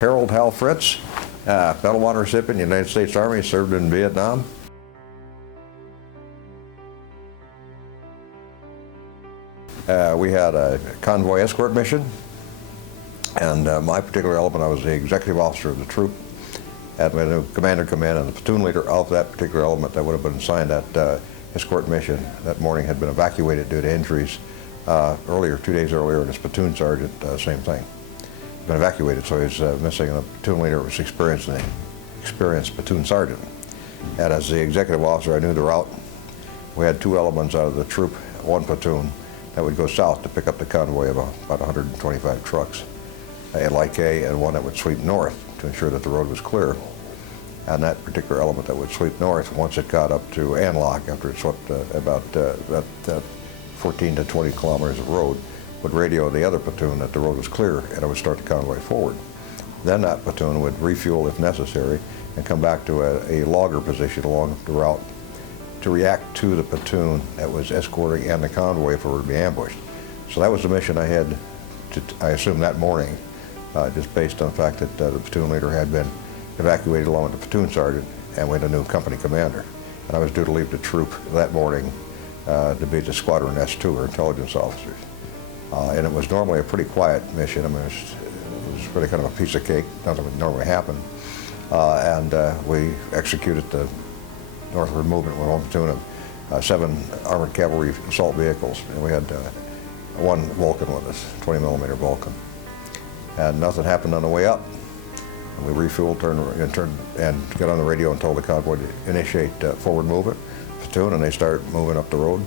Harold Hal Fritz, Medal of Honor recipient, United States Army, served in Vietnam. We had a convoy escort mission, and my particular element, I was the executive officer of the troop. Had my new commander come in, and the platoon leader of that particular element that would have been assigned that escort mission that morning had been evacuated due to injuries earlier, 2 days earlier, and his platoon sergeant, same thing. Been evacuated, so he's missing a platoon leader, was experienced platoon sergeant. And as the executive officer, I knew the route. We had two elements out of the troop, one platoon, that would go south to pick up the convoy of about 125 trucks at Like A, and one that would sweep north to ensure that the road was clear. And that particular element that would sweep north, once it got up to Anlock, after it swept about 14 to 20 kilometers of road, would radio the other platoon that the road was clear, and it would start the convoy forward. Then that platoon would refuel if necessary and come back to a logger position along the route to react to the platoon that was escorting and the convoy if it were to be ambushed. So that was the mission I had, I assume, that morning, just based on the fact that the platoon leader had been evacuated along with the platoon sergeant, and we had a new company commander. And I was due to leave the troop that morning to be the Squadron S2, or intelligence officers. And it was normally a pretty quiet mission. I mean, it was really kind of a piece of cake. Nothing would normally happen. And we executed the northward movement with one platoon of 7 armored cavalry assault vehicles. And we had one Vulcan with us, 20 millimeter Vulcan. And nothing happened on the way up. And we refueled, turned and got on the radio and told the convoy to initiate forward movement, platoon, and they started moving up the road.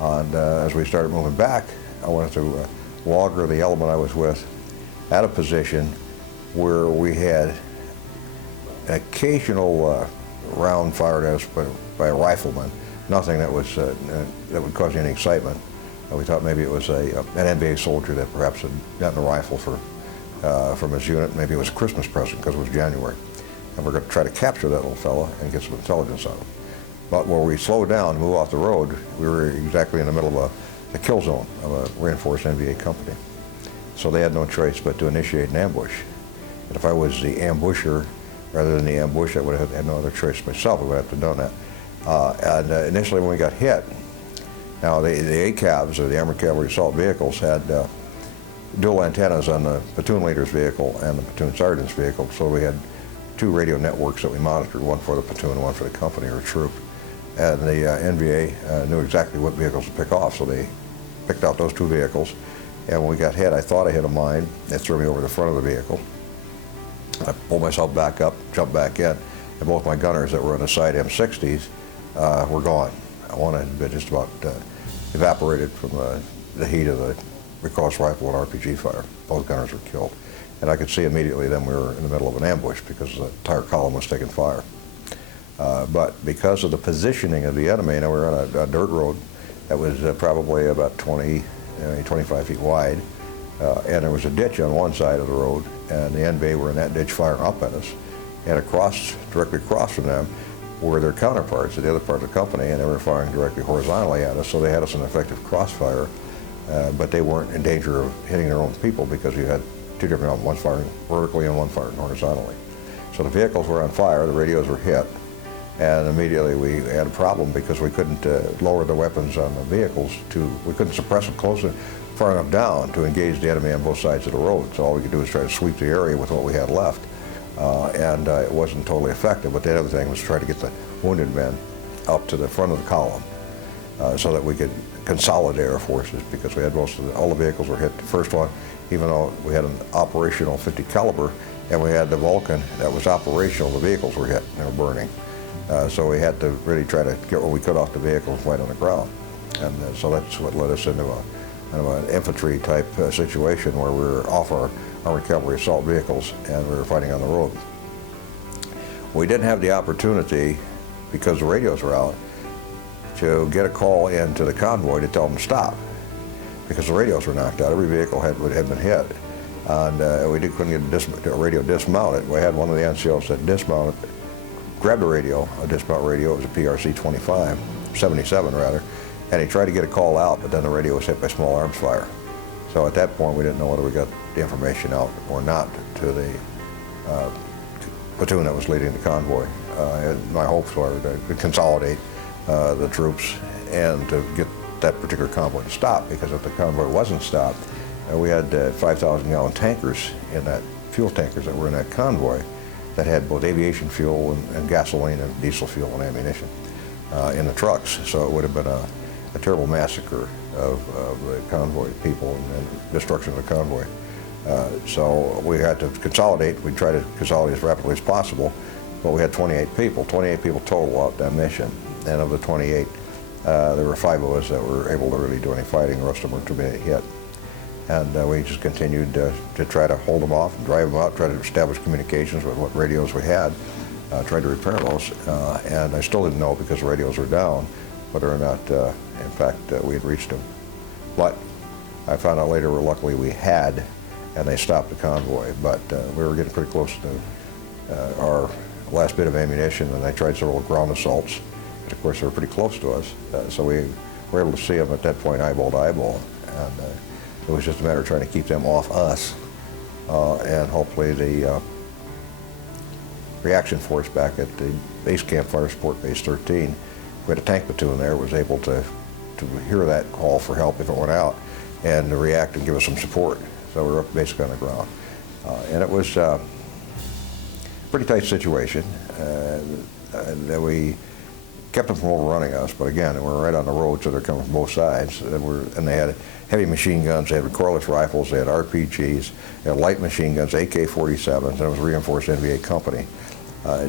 And as we started moving back, I wanted to logger the element I was with at a position where we had an occasional round fired at us by a rifleman, nothing that was that would cause any excitement. We thought maybe it was an NBA soldier that perhaps had gotten a rifle from his unit. Maybe it was a Christmas present because it was January. And we're going to try to capture that little fella and get some intelligence on him. But where we slowed down, move off the road, we were exactly in the middle of the kill zone of a reinforced NVA company. So they had no choice but to initiate an ambush. And if I was the ambusher rather than the ambush, I would have had no other choice myself. I would have to have done that. Initially when we got hit, now the ACAVs, or the Armored Cavalry Assault Vehicles, had dual antennas on the platoon leader's vehicle and the platoon sergeant's vehicle. So we had 2 radio networks that we monitored, one for the platoon and one for the company or troop. And the NVA knew exactly what vehicles to pick off, so they picked out those 2 vehicles. And when we got hit, I thought I hit a mine. It threw me over the front of the vehicle. I pulled myself back up, jumped back in, and both my gunners that were on the side M60s were gone. One had been just about evaporated from the heat of the recross rifle and RPG fire. Both gunners were killed. And I could see immediately then we were in the middle of an ambush because the entire column was taking fire. But because of the positioning of the enemy, we were on a dirt road that was probably about 25 feet wide, and there was a ditch on one side of the road, and the NVA were in that ditch firing up at us. And directly across from them were their counterparts at the other part of the company, and they were firing directly horizontally at us, so they had us in effective crossfire, but they weren't in danger of hitting their own people because you had 2 different elements, one firing vertically and one firing horizontally. So the vehicles were on fire, the radios were hit, and immediately we had a problem because we couldn't lower the weapons on the vehicles we couldn't suppress them far enough down to engage the enemy on both sides of the road. So all we could do was try to sweep the area with what we had left. And it wasn't totally effective, but the other thing was try to get the wounded men up to the front of the column so that we could consolidate our forces, because we had all the vehicles were hit. The first one, even though we had an operational 50 caliber and we had the Vulcan that was operational, the vehicles were hit and they were burning. So we had to really try to get what we could off the vehicle and fight on the ground. And so that's what led us into an infantry type situation where we were off our armored cavalry assault vehicles and we were fighting on the road. We didn't have the opportunity, because the radios were out, to get a call into the convoy to tell them to stop, because the radios were knocked out. Every vehicle had been hit, and we couldn't get a radio dismounted. We had one of the NCOs that dismounted, grabbed a dismount radio. It was a PRC 25, 77 rather, and he tried to get a call out, but then the radio was hit by small arms fire. So at that point, we didn't know whether we got the information out or not to the platoon that was leading the convoy. And my hopes were to consolidate the troops and to get that particular convoy to stop, because if the convoy wasn't stopped, we had 5,000-gallon tankers in that, fuel tankers that were in that convoy that had both aviation fuel and gasoline and diesel fuel and ammunition in the trucks. So it would have been a terrible massacre of the convoy people and destruction of the convoy. So we had to consolidate. We tried to consolidate as rapidly as possible, but we had 28 people total out that mission. And of the 28, there were 5 of us that were able to really do any fighting. The rest of them were too many to hit. And we just continued to try to hold them off and drive them out, try to establish communications with what radios we had, tried to repair those. And I still didn't know, because the radios were down, whether or not, in fact, we had reached them. But I found out later, luckily we had, and they stopped the convoy. But we were getting pretty close to our last bit of ammunition, and they tried several ground assaults. And of course, they were pretty close to us, so we were able to see them at that point eyeball to eyeball. And it was just a matter of trying to keep them off us, and hopefully the reaction force back at the base camp, Fire Support Base 13, we had a tank platoon there, was able to hear that call for help if it went out, and to react and give us some support. So we were up basically on the ground. And it was a pretty tight situation. That we kept them from overrunning us, but again, we were right on the road, so they're coming from both sides. And they had heavy machine guns, they had recoilless rifles, they had RPGs, they had light machine guns, AK-47s, and it was a reinforced NVA company.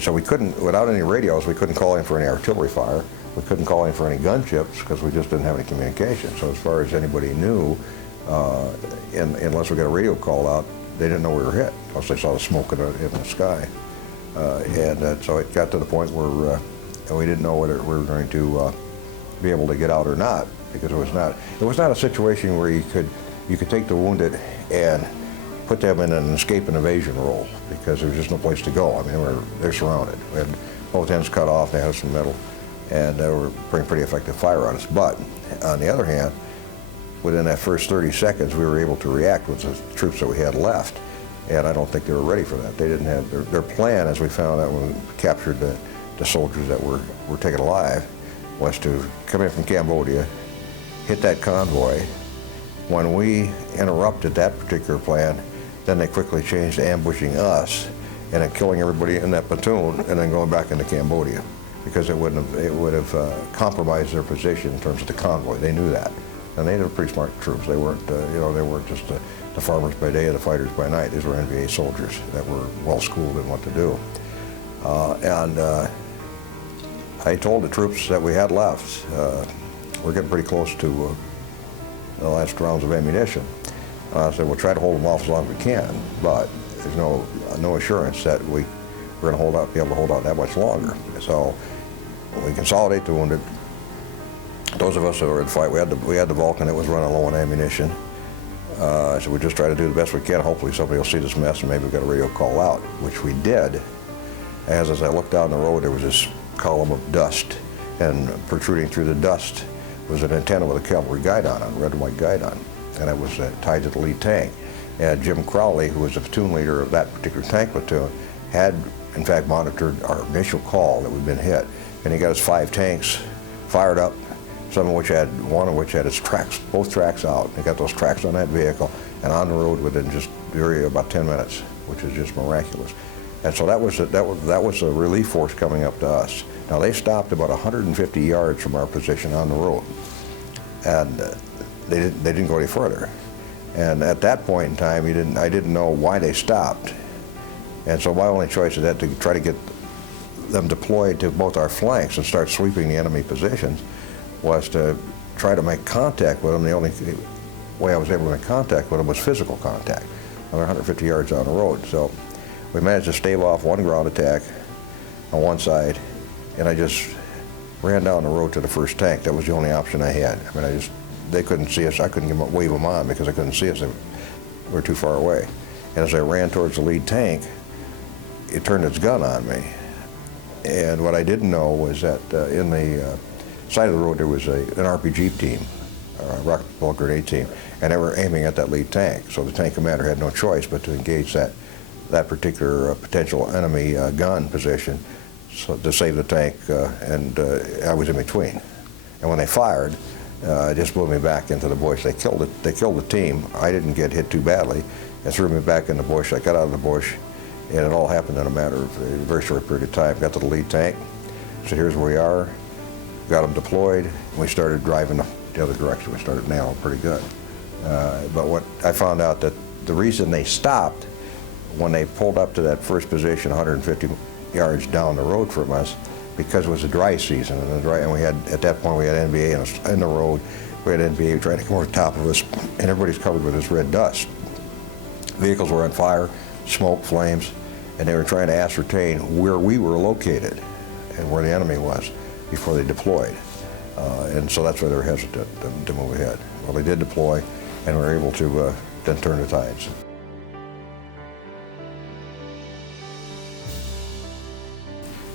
So we couldn't, without any radios, we couldn't call in for any artillery fire. We couldn't call in for any gunchips, because we just didn't have any communication. So as far as anybody knew, unless we got a radio call out, they didn't know we were hit, unless they saw the smoke in the sky. So it got to the point where we didn't know whether we were going to be able to get out or not, because it was not a situation where you could take the wounded and put them in an escape and evasion role, because there was just no place to go. I mean, they're surrounded. We had both ends cut off, they had some metal, and they were bringing pretty effective fire on us. But on the other hand, within that first 30 seconds, we were able to react with the troops that we had left, and I don't think they were ready for that. They didn't have their plan, as we found out when we captured the soldiers that were taken alive, was to come in from Cambodia, hit that convoy. When we interrupted that particular plan, then they quickly changed to ambushing us and then killing everybody in that platoon and then going back into Cambodia, because it would have compromised their position in terms of the convoy. They knew that, and they were pretty smart troops. They weren't they weren't just the farmers by day and the fighters by night. These were NVA soldiers that were well schooled in what to do. I told the troops that we had left, we're getting pretty close to the last rounds of ammunition. I said, we'll try to hold them off as long as we can, but there's no assurance that we're going to be able to hold out that much longer. So when we consolidate the wounded, those of us that were in the fight, we had the Vulcan that was running low on ammunition. So we just try to do the best we can. Hopefully somebody will see this mess and maybe we've got a radio call out, which we did. As I looked down the road, there was this column of dust, and protruding through the dust was an antenna with a cavalry guidon on, red and white guidon, and it was tied to the lead tank. And Jim Crowley, who was the platoon leader of that particular tank platoon, had in fact monitored our initial call that we'd been hit, and he got his 5 tanks fired up, one of which had its tracks, both tracks out. He got those tracks on that vehicle and on the road within just about 10 minutes, which is just miraculous. And so that was a relief force coming up to us. Now they stopped about 150 yards from our position on the road, and they didn't go any further. And at that point in time, I didn't know why they stopped. And so my only choice is that to try to get them deployed to both our flanks and start sweeping the enemy positions was to try to make contact with them. The only way I was able to make contact with them was physical contact. They're 150 yards down the road. So we managed to stave off one ground attack on one side, and I just ran down the road to the first tank. That was the only option I had. I mean, they couldn't see us. I couldn't wave them on because I couldn't see us. They were too far away. And as I ran towards the lead tank, it turned its gun on me. And what I didn't know was that in the side of the road there was an RPG team, a rocket bullet grenade team, and they were aiming at that lead tank. So the tank commander had no choice but to engage that that particular potential enemy gun position to save the tank, and I was in between. And when they fired, it just blew me back into the bush. They killed it. They killed the team. I didn't get hit too badly. It threw me back in the bush. I got out of the bush, and it all happened in a matter of a very short period of time. Got to the lead tank. So here's where we are. Got them deployed. And we started driving the other direction. We started nailing pretty good. But what I found out that the reason they stopped when they pulled up to that first position 150 yards down the road from us, because it was a dry season, and we had, at that point, we had NBA in the road. We had NBA trying to come over the top of us, and everybody's covered with this red dust. Vehicles were on fire, smoke, flames, and they were trying to ascertain where we were located and where the enemy was before they deployed. And so that's why they were hesitant to move ahead. Well, they did deploy, and we were able to then turn the tides.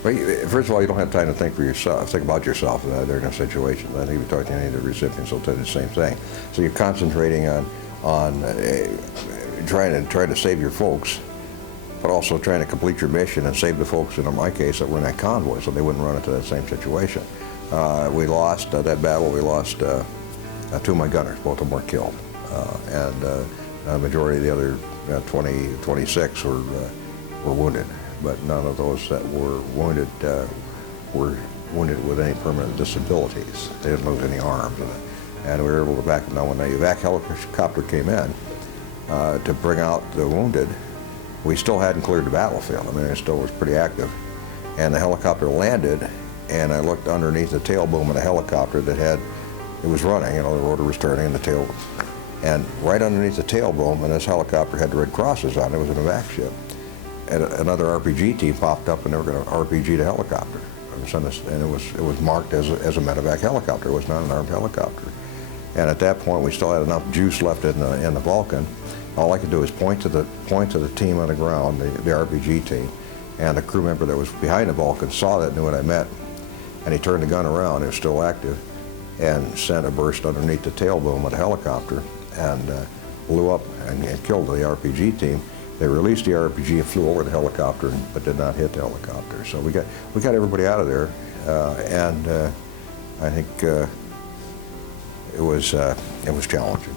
Well, first of all, you don't have time to think for yourself. Think about yourself during a situation. I think if you talk to any of the recipients, they'll tell you the same thing. So you're concentrating on trying to save your folks, but also trying to complete your mission and save the folks, in my case, that were in that convoy, so they wouldn't run into that same situation. We lost that battle. We lost 2 of my gunners. Both of them were killed, and the majority of the other 26 were wounded. But none of those that were wounded with any permanent disabilities. They didn't lose any arms. And we were able to back them down. When the evac helicopter came in to bring out the wounded, we still hadn't cleared the battlefield. I mean, it still was pretty active. And the helicopter landed, and I looked underneath the tail boom of the helicopter it was running, the rotor was turning and the tail, and right underneath the tail boom, and this helicopter had the red crosses on it, was an evac ship. And another RPG team popped up, and they were going to RPG the helicopter. And it was marked as a medevac helicopter. It was not an armed helicopter. And at that point, we still had enough juice left in the Vulcan. All I could do is point to the team on the ground, the RPG team, and the crew member that was behind the Vulcan saw that, knew what I meant, and he turned the gun around. It was still active, and sent a burst underneath the tail boom of the helicopter, and blew up and killed the RPG team. They released the RPG and flew over the helicopter, but did not hit the helicopter. So we got everybody out of there, and I think it was challenging.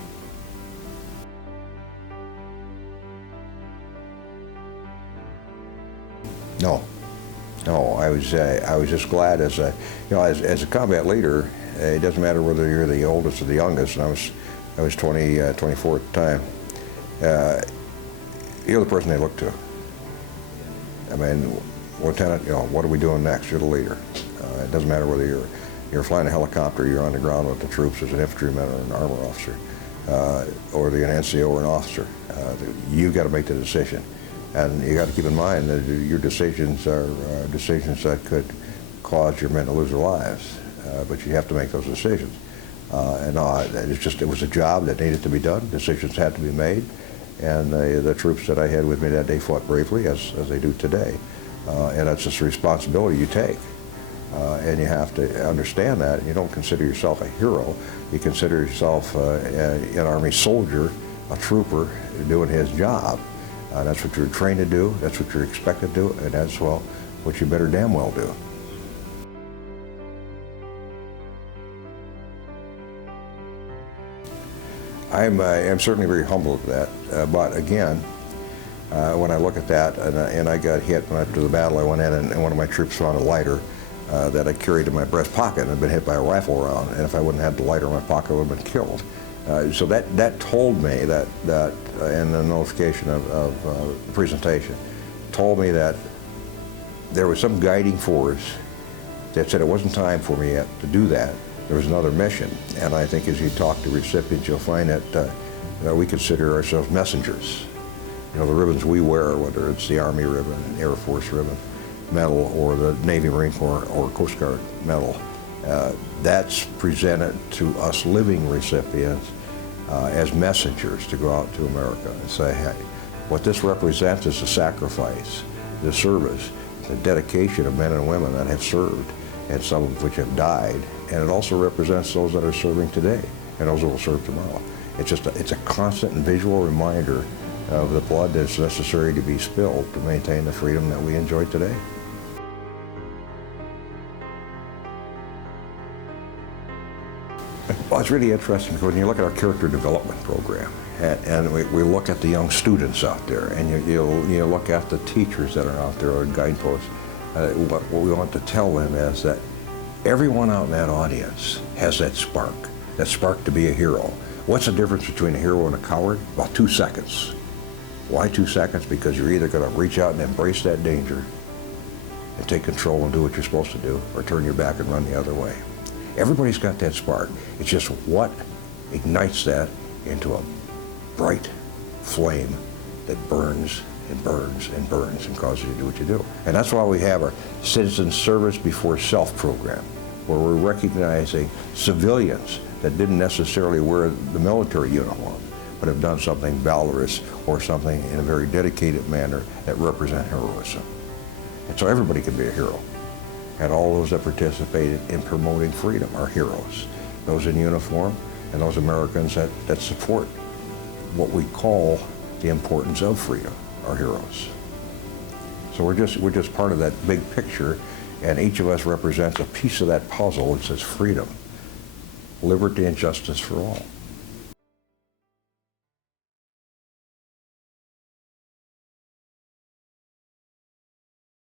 No, I was just glad as a combat leader. It doesn't matter whether you're the oldest or the youngest. And I was 24 at the time. You're the person they look to. I mean, Lieutenant, what are we doing next? You're the leader. It doesn't matter whether you're flying a helicopter, you're on the ground with the troops as an infantryman or an armor officer, or you're an NCO or an officer. You've got to make the decision. And you got to keep in mind that your decisions are decisions that could cause your men to lose their lives, but you have to make those decisions. It was a job that needed to be done. Decisions had to be made. And the troops that I had with me that day fought bravely, as they do today. And that's just a responsibility you take. And you have to understand that. You don't consider yourself a hero. You consider yourself an Army soldier, a trooper doing his job. That's what you're trained to do. That's what you're expected to do. And that's, what you better damn well do. I'm certainly very humble at that, but again, when I look at that, and I got hit after the battle, I went in and one of my troops found a lighter that I carried in my breast pocket and had been hit by a rifle round, and if I wouldn't have had the lighter in my pocket, I would have been killed. So that told me that and the notification of the presentation, told me that there was some guiding force that said it wasn't time for me yet to do that. There was another mission, and I think as you talk to recipients, you'll find that we consider ourselves messengers. The ribbons we wear, whether it's the Army ribbon, Air Force ribbon, medal, or the Navy, Marine Corps, or Coast Guard medal, that's presented to us living recipients as messengers to go out to America and say, hey, what this represents is the sacrifice, the service, the dedication of men and women that have served, and some of which have died. And it also represents those that are serving today and those that will serve tomorrow. It's a constant and visual reminder of the blood that's necessary to be spilled to maintain the freedom that we enjoy today. Well, it's really interesting because when you look at our character development program, and we look at the young students out there, and you look at the teachers that are out there or guideposts, what we want to tell them is that everyone out in that audience has that spark to be a hero. What's the difference between a hero and a coward? About 2 seconds. Why 2 seconds? Because you're either going to reach out and embrace that danger and take control and do what you're supposed to do, or turn your back and run the other way. Everybody's got that spark. It's just what ignites that into a bright flame that burns and burns and burns and causes you to do what you do. And that's why we have our Citizen Service Before Self program, where we're recognizing civilians that didn't necessarily wear the military uniform, but have done something valorous or something in a very dedicated manner that represent heroism. And so everybody can be a hero. And all those that participated in promoting freedom are heroes. Those in uniform and those Americans that support what we call the importance of freedom are heroes. So we're just part of that big picture, and each of us represents a piece of that puzzle that says freedom, liberty, and justice for all.